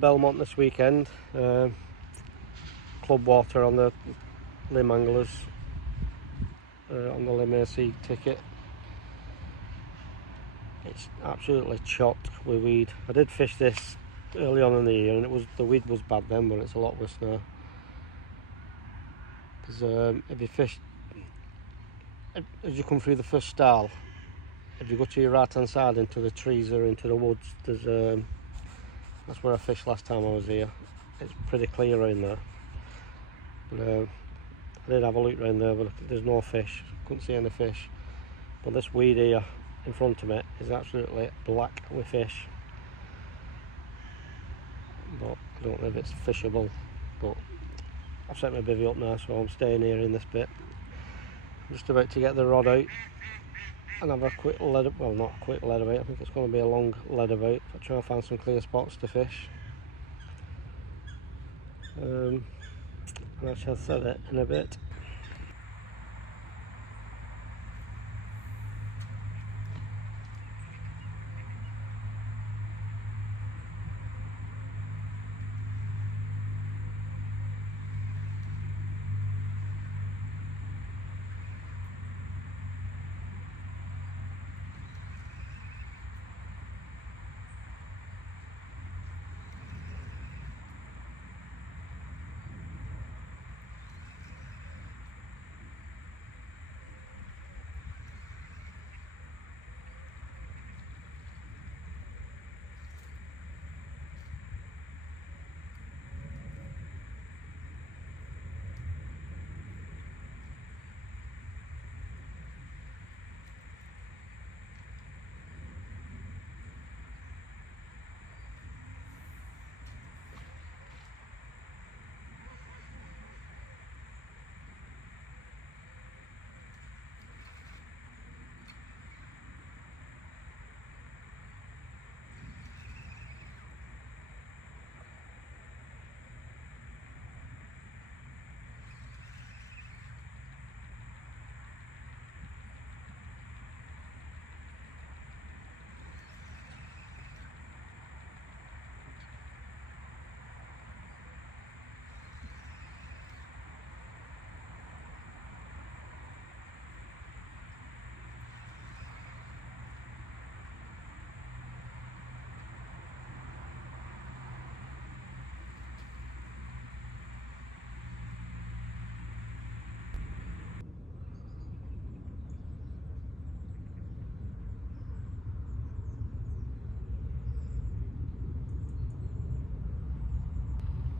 Belmont this weekend. Club water on the limb anglers, on the limb AC ticket. It's absolutely chocked with weed. I did fish this early on in the year, and the weed was bad then, but it's a lot worse now. Because if you fish, as you come through the first stile, if you go to your right hand side into the trees or into the woods, there's that's where I fished last time I was here. It's pretty clear around there. But, I did have a look around there, but there's no fish. Couldn't see any fish. But this weed here in front of me is absolutely black with fish. But I don't know if it's fishable. But I've set my bivvy up now, so I'm staying here in this bit. I'm just about to get the rod out and have a quick lead, well, not a quick lead about, I think it's going to be a long lead about. I'll try and find some clear spots to fish. And I shall set it in a bit.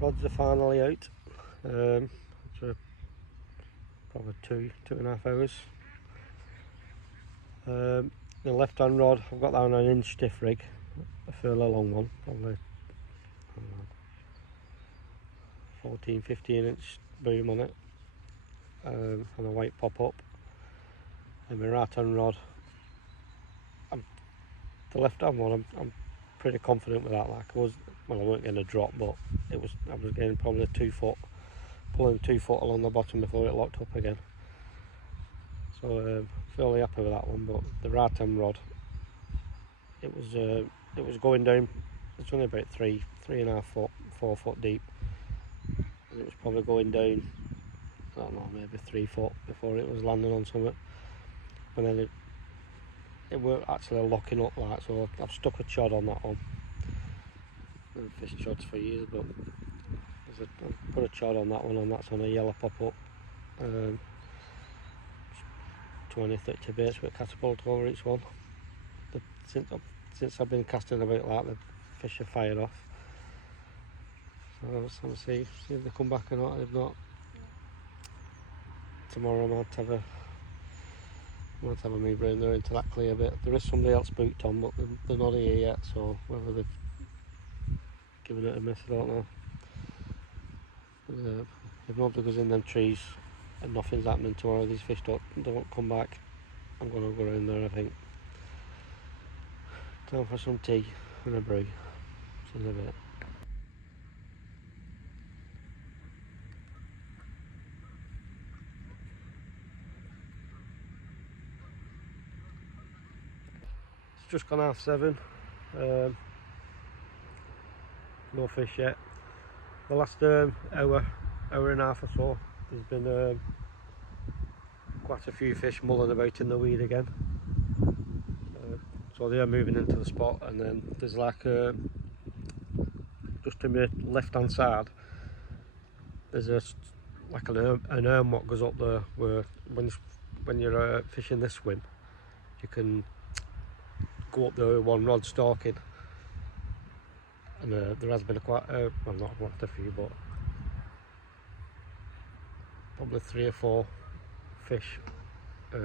Rods are finally out. It's probably 2.5 hours. The left hand rod, I've got that on an inch stiff rig, a fairly long one, probably 14-15 inch boom on it, and a white pop up. And my right hand rod, the left hand one, I'm pretty confident with that. Like I weren't getting a drop, but I was getting probably 2 foot, pulling 2 foot along the bottom before it locked up again. So fairly happy with that one. But the right hand rod, it was going down. It's only about 3.5 foot, 4 foot deep, and it was probably going down, I don't know, maybe 3 foot before it was landing on something. And then it weren't actually locking up, like, so I've stuck a chod on that one. I've fished chods for years, but I've put a chod on that one, and that's on a yellow pop-up. 20-30 baits with catapult over each one. But since I've been casting about like, the fish have fired off. So I'll see if they come back or not. If not, tomorrow I might have a move round there into that clear bit. There is somebody else booked on, but they're not here yet, so whether they've given it a miss, I don't know. If nobody goes in them trees and nothing's happening tomorrow, these fish don't come back, I'm going to go around there, I think. Time for some tea and a brew. See you in a bit. It's just gone 7:30. no fish yet. The last hour and a half or so, there's been quite a few fish mulling about in the weed again. So they are moving into the spot, and then there's like just to my left hand side, there's like an arm what goes up there where when you're fishing this swim, you can go up there with one rod stalking. And there has been well, not a few, but probably 3 or 4 fish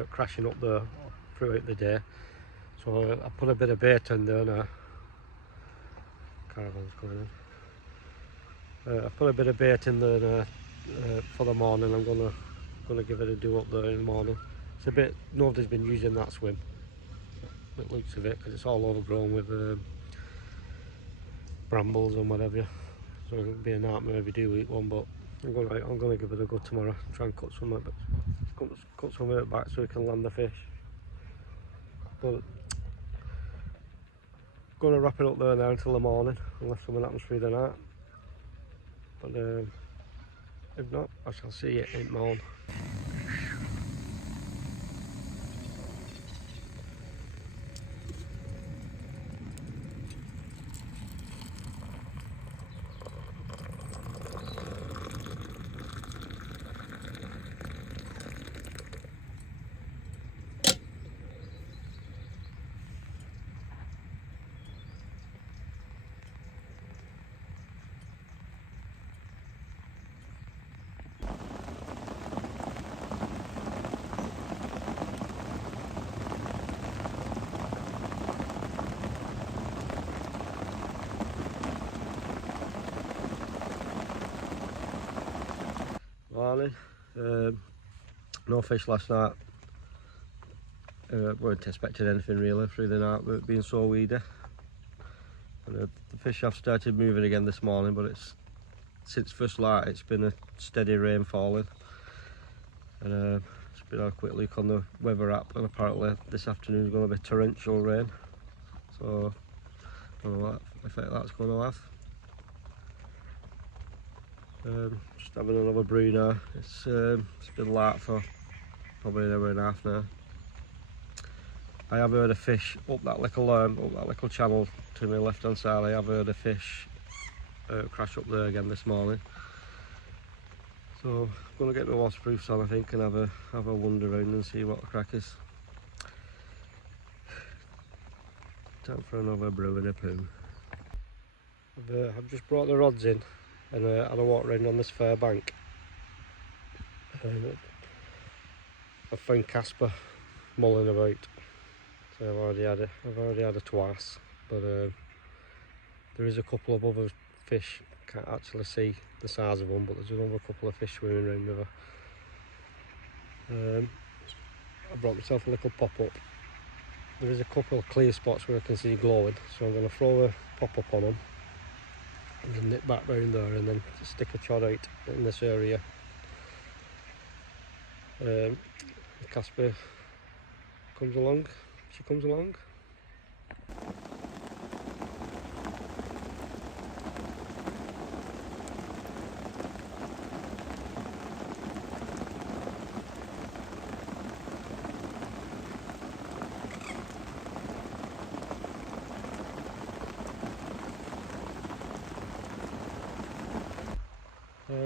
crashing up there throughout the day. So I put a bit of bait in there now. Caravan's coming in. I put a bit of bait in there for the morning. I'm gonna give it a do up there in the morning. It's a bit, nobody's been using that swim, it looks of it, because it's all overgrown with brambles and whatever, so it'll be a nightmare if you do eat one. But I'm gonna give it a go tomorrow, try and cut some of it back so we can land the fish. But gonna wrap it up there now until the morning, unless something happens through the night. But if not, I shall see you in the morning. Morning. No fish last night. Weren't expecting anything really through the night with it being so weedy. And the fish have started moving again this morning, but since first light it's been a steady rain falling. And just been a quick look on the weather app, and apparently this afternoon is going to be torrential rain. So I don't know what effect that's going to have. Just having another brew now. It's been light for probably an hour and a half now. I have heard a fish up that little channel to my left hand side. I have heard a fish crash up there again this morning. So I'm going to get my waterproofs on, I think, and have a wander around and see what the crack is. Time for another brew and a poo. I've just brought the rods in and had a walk around on this fair bank. I've found Casper mulling about, so I've already had it twice. But there is a couple of other fish. Can't actually see the size of them, but there's another couple of fish swimming around with her. I brought myself a little pop-up. There is a couple of clear spots where I can see glowing, so I'm going to throw a pop-up on them and then nip back round there and then stick a chod out in this area. Casper comes along, she comes along.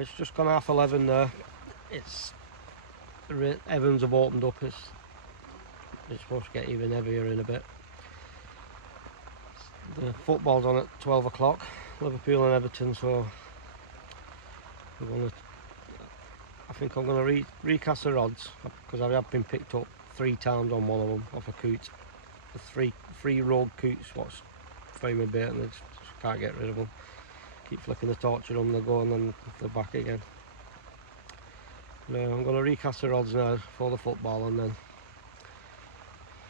It's just gone 11:30 there. The heavens have opened up. It's supposed to get even heavier in a bit. The football's on at 12 o'clock, Liverpool and Everton, so I think I'm going to recast the rods, because I have been picked up 3 times on one of them off a coot. The three rogue coots what's throwing my bait, and I just can't get rid of them. Keep flicking the torch at them, they go and then they're back again. I'm going to recast the rods now for the football, and then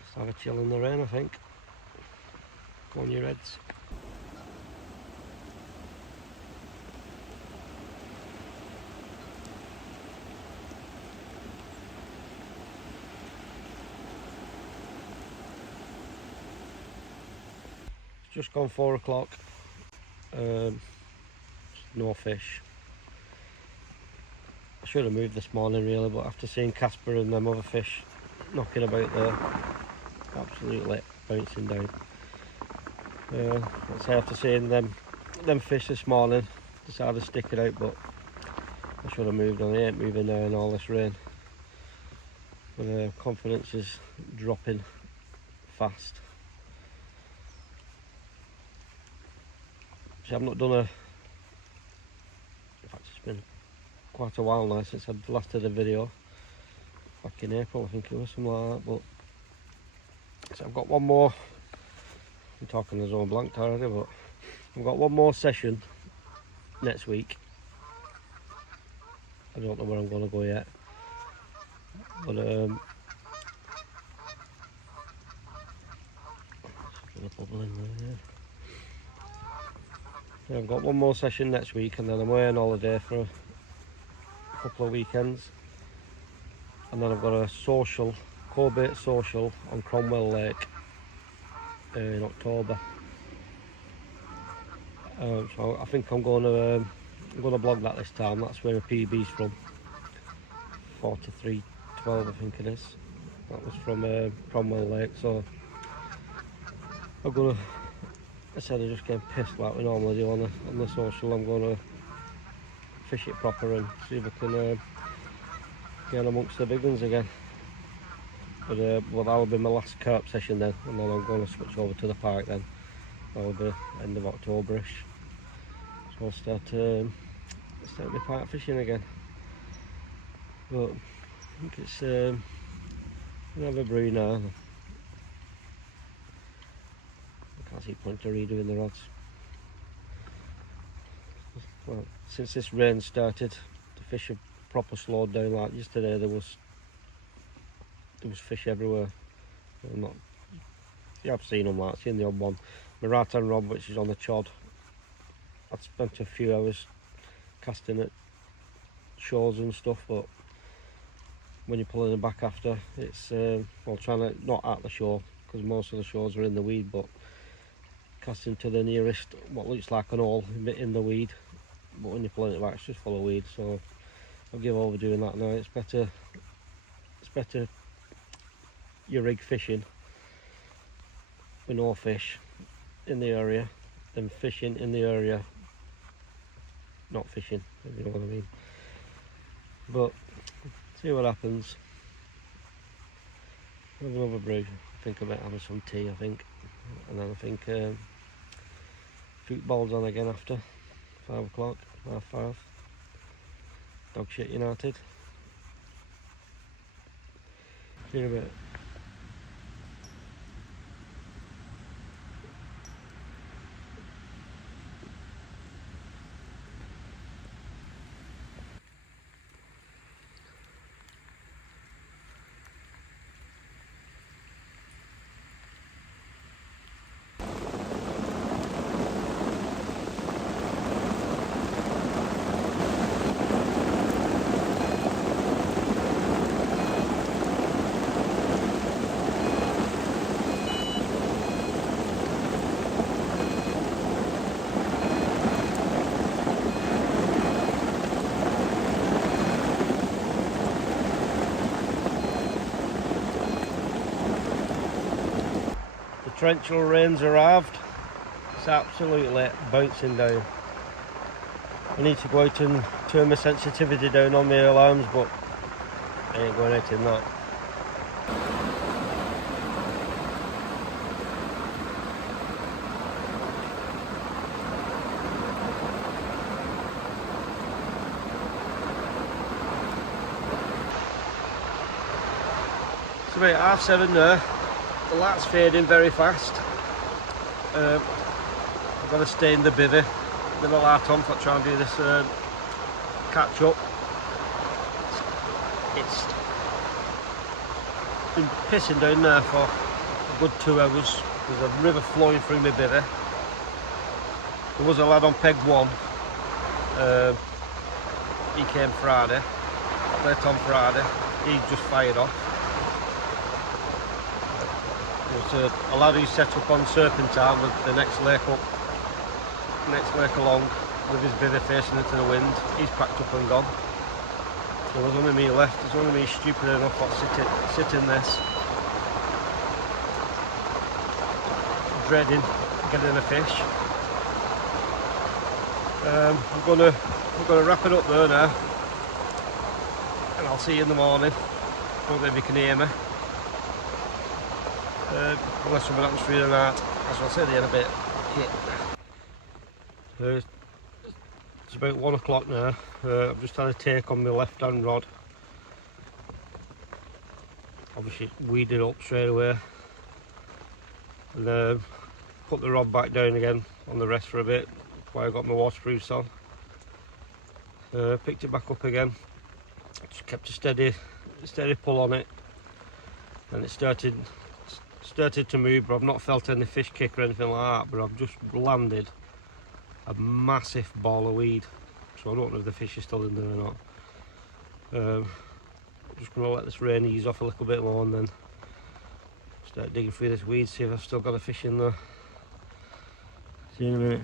just have a chill in the rain, I think. Go on, you Reds. It's just gone 4 o'clock. no fish. I should have moved this morning really, but after seeing Casper and them other fish knocking about there, absolutely bouncing down. Let's say after seeing them fish this morning, decided to stick it out, but I should have moved on. It ain't moving there in all this rain. But confidence is dropping fast. So I've not done in fact it's been quite a while now since I last did a video, back in April I think it was, something like that. But so I've got one more, I'm talking as own blanked already, but I've got one more session next week. I don't know where I'm going to go yet, but a bubble in there, yeah. So I've got one more session next week, and then I'm away on holiday for a couple of weekends, and then I've got a social, co-bait social on Cromwell Lake in October. So I think I'm going to blog that this time. That's where a PB's from. 4312 I think it is. That was from Cromwell Lake. So I'm gonna, instead of just getting pissed like we normally do on the social, I'm going to fish it proper and see if I can get amongst the big ones again. But well, that'll be my last carp session then, and then I'm going to switch over to the park then. That'll be end of October-ish. So I'll start my park fishing again. But I think it's I'll have a brew now. I can't see point to redoing the rods. Well, since this rain started, the fish have proper slowed down. Like yesterday, there was fish everywhere. I've seen them, like, I've seen the odd one. My right hand rod, which is on the chod, I'd spent a few hours casting at shores and stuff, but when you're pulling them back after, it's well, trying to, not at the shore, because most of the shores are in the weed, but casting to the nearest, what looks like an hole in the weed, but when you're pulling it back, it's just full of weed. So I'll give over doing that now. It's better you rig fishing with no fish in the area than fishing in the area not fishing, if you know what I mean. But see what happens. Have another brew. Think about having some tea, I think, and then I think football's on again after 5 o'clock, 5:30. Dog shit United. See you in a bit. Torrential rain's arrived. It's absolutely bouncing down. I need to go out and turn my sensitivity down on my alarms, but I ain't going out in that. It's about 7:30 there. The light's fading very fast. I've got to stay in the bivvy with the light on for trying to do this catch up. It's been pissing down there for a good 2 hours. There's a river flowing through my bivvy. There was a lad on peg 1. He came Friday, late on Friday. He just fired off. There's a lad who's set up on Serpentine with the next lake along. with his bivvy facing into the wind. He's packed up and gone. So there's only me left. There's only me stupid enough to sit in this, dreading getting a fish. We're gonna wrap it up there now, and I'll see you in the morning. Don't know if you can hear me. Unless something happens through the night, as I'll see you in a bit. It's about 1 o'clock now. I've just had a take on my left hand rod. Obviously weeded up straight away, and put the rod back down again on the rest for a bit while I got my waterproofs on. Picked it back up again, just kept a steady pull on it, and it started to move, but I've not felt any fish kick or anything like that, but I've just landed a massive ball of weed. So I don't know if the fish is still in there or not. I'm just going to let this rain ease off a little bit more and then start digging through this weed, see if I've still got a fish in there. See you in a minute.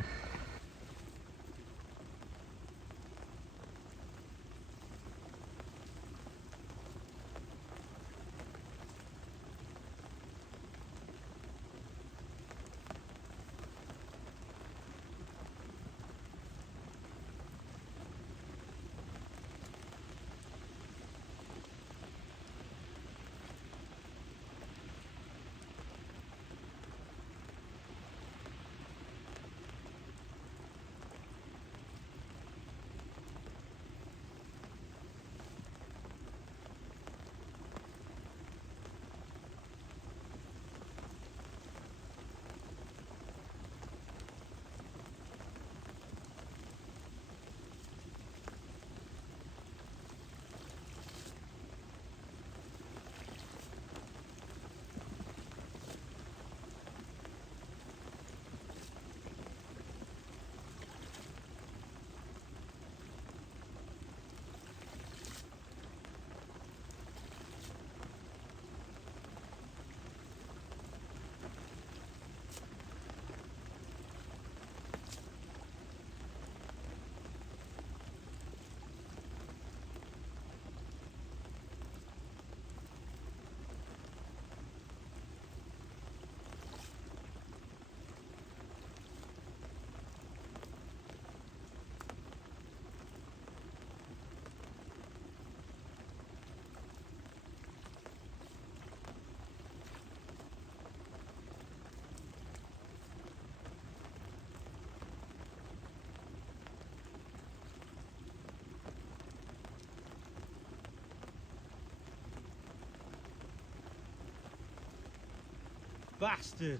Bastard!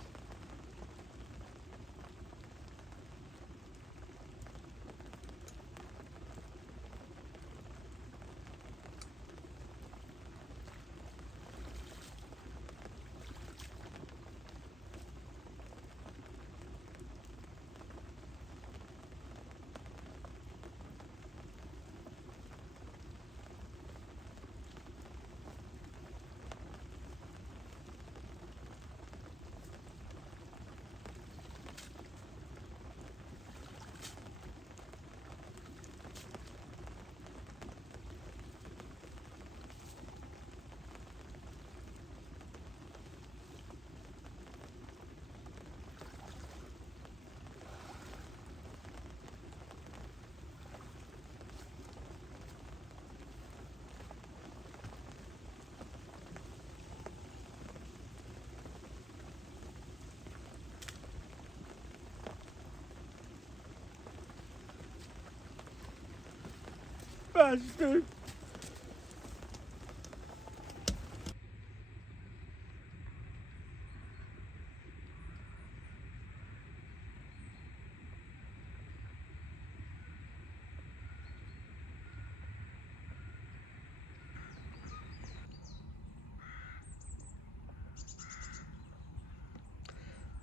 Bastard!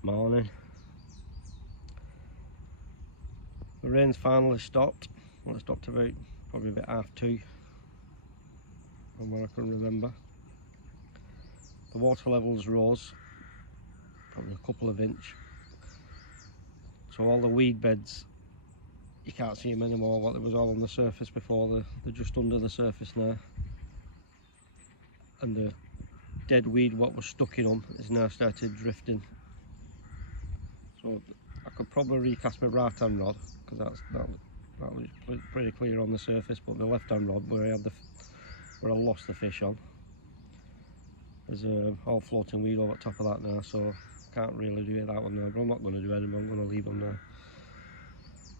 Morning. The rain's finally stopped. Well, it stopped about probably about 2:30 from what I can remember. The water levels rose probably a couple of inch, so all the weed beds you can't see them anymore. What there was all on the surface before, they're just under the surface now, and the dead weed what was stuck in them is now started drifting. So I could probably recast my right hand rod, because that was pretty clear on the surface, but the left hand rod where I lost the fish on, there's all floating weed over the top of that now, so I can't really do that one now. But I'm not going to do anything, I'm going to leave them there.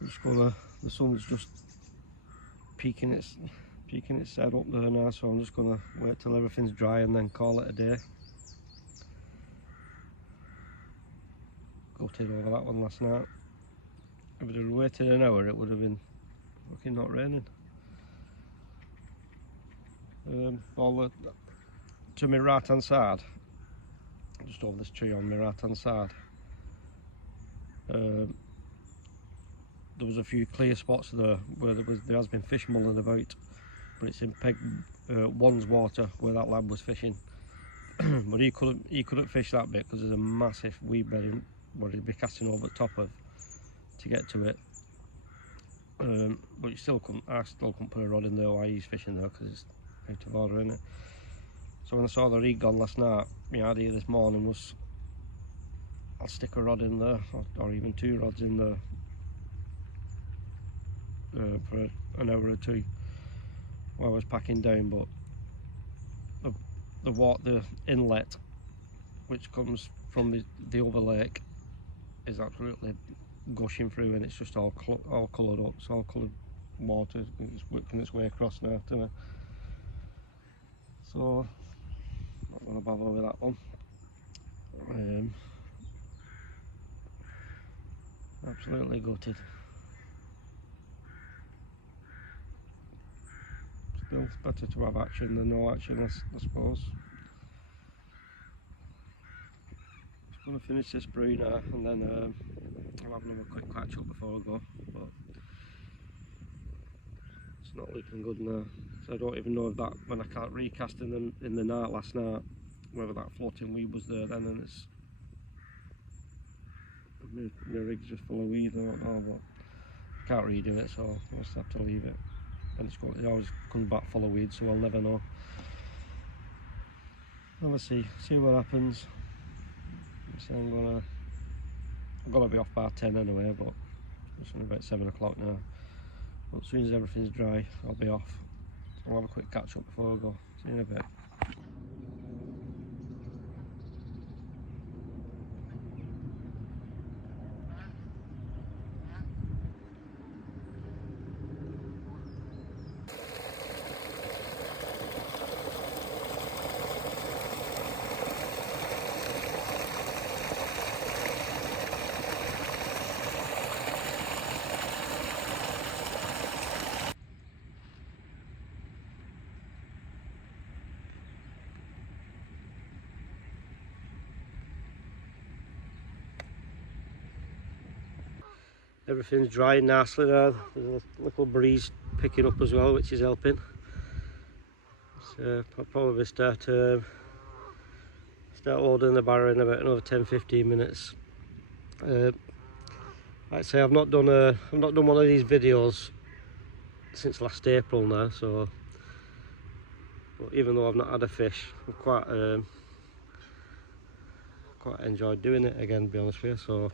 I'm just gonna, the sun's just peeking its head up there now, so I'm just gonna wait till everything's dry and then call it a day. Gutted over that one last night. If it had waited an hour, it would have been fucking not raining. To my right hand side, just over this tree on my right hand side, there was a few clear spots there where there has been fish mulling about, but it's in peg one's water where that lad was fishing. But he couldn't fish that bit because there's a massive weed bed in what he'd be casting over the top of to get to it. But I still couldn't put a rod in there while he's fishing there because it's out of order, isn't it? So when I saw the rig gone last night, my idea this morning was I'll stick a rod in there, or even 2 rods in there for an hour or two while I was packing down. But the inlet which comes from the other lake is absolutely gushing through, and it's just all coloured up. It's all coloured water. It's working its way across now to me. So not going to bother with that one. Absolutely gutted. Still, it's better to have action than no action, I suppose. Just going to finish this brew now, and then I'll have another quick catch up before I go. But it's not looking good now, so I don't even know if that, when I can't recast in the night last night, whether that floating weed was there then, and it's my rig's just full of weed. I don't know, but I can't redo it, so I'll just have to leave it. And it always comes back full of weed, so I'll never know. Well, let's see what happens. So I'm gonna be off by 10 anyway, but it's only about 7 o'clock now. But as soon as everything's dry, I'll be off. I'll have a quick catch up before I go. See you in a bit. Everything's drying nicely now. There's a little breeze picking up as well, which is helping. So I'll probably start loading the barrow in about another 10-15 minutes. Like I say, I've not done one of these videos since last April now. So, but even though I've not had a fish, I'm quite enjoyed doing it again, to be honest with you. So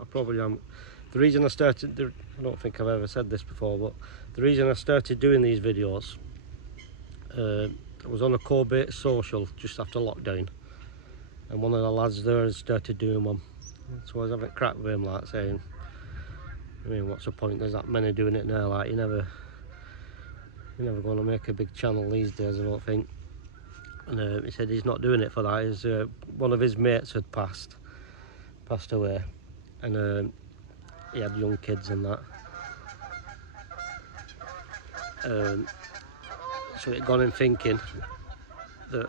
I probably am. The reason I started, I don't think I've ever said this before, but the reason I started doing these videos, I was on a co-bait social just after lockdown, and one of the lads there had started doing one. So I was having a crack with him, like saying, I mean, what's the point? There's that many doing it now. Like you're never going to make a big channel these days, I don't think. And he said he's not doing it for that. One of his mates had passed away, and he had young kids and that. So it got him thinking that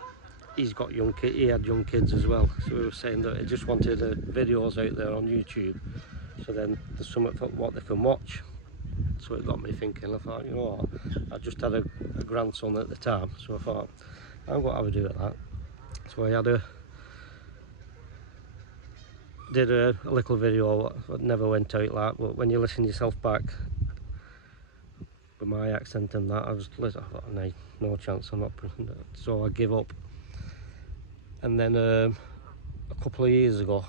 he had young kids as well. So he was saying that he just wanted videos out there on YouTube, so then there's something for what they can watch. So it got me thinking. I thought, you know what, I just had a grandson at the time, so I thought, I'm going to have a do at that. So I had did a little video that never went out like, but when you listen yourself back with my accent and that, I thought, no chance, I'm not, so I give up. And then a couple of years ago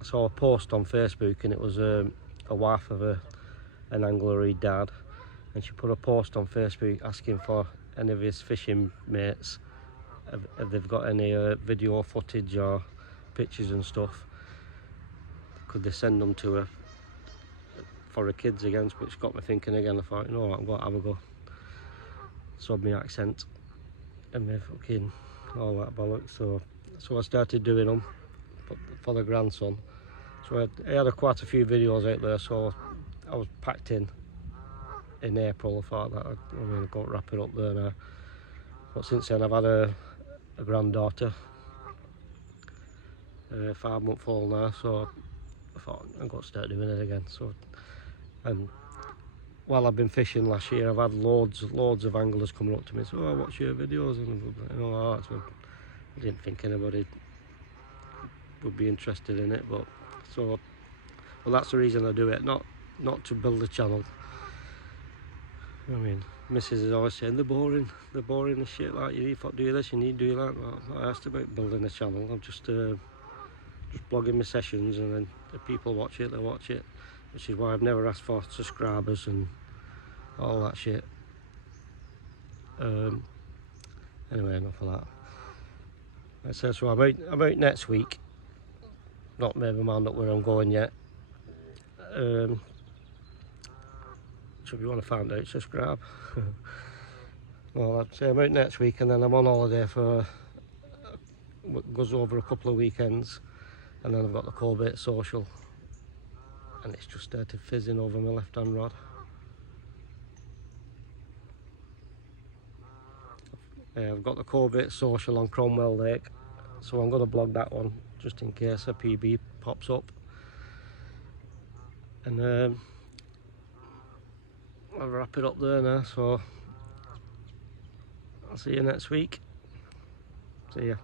I saw a post on Facebook, and it was a wife of an angler he'd died, and she put a post on Facebook asking for any of his fishing mates if they've got any video footage or pictures and stuff, could they send them to her for her kids again, which got me thinking again. I thought, you know what, I'm going to have a go. Sod my accent and my fucking all that bollocks. So I started doing them for the grandson. So I had quite a few videos out there, so I was packed in April. I thought that I've got to wrap it up there now. But since then I've had a granddaughter, 5-month-old now, so I thought I've got to start doing it again. So, and while I've been fishing last year, I've had loads of anglers coming up to me, so I watch your videos, and I didn't think anybody would be interested in it, but so well, that's the reason I do it, not to build a channel. I mean, Mrs. is always saying they're boring as shit, like you need to do this, you need to do that. Well, I asked about building a channel. I'm just blogging my sessions, and then if people watch it, they watch it, which is why I've never asked for subscribers and all that shit. Anyway, enough of that. So I'm out next week. Not made my mind up where I'm going yet. So if you want to find out, subscribe. Well, I'd say I'm out next week, and then I'm on holiday for goes over a couple of weekends, and then I've got the Corbett social, and it's just started fizzing over my left hand rod. I've got the Corbett social on Cromwell Lake, so I'm going to blog that one just in case a PB pops up. And I'll wrap it up there now, so I'll see you next week. See ya.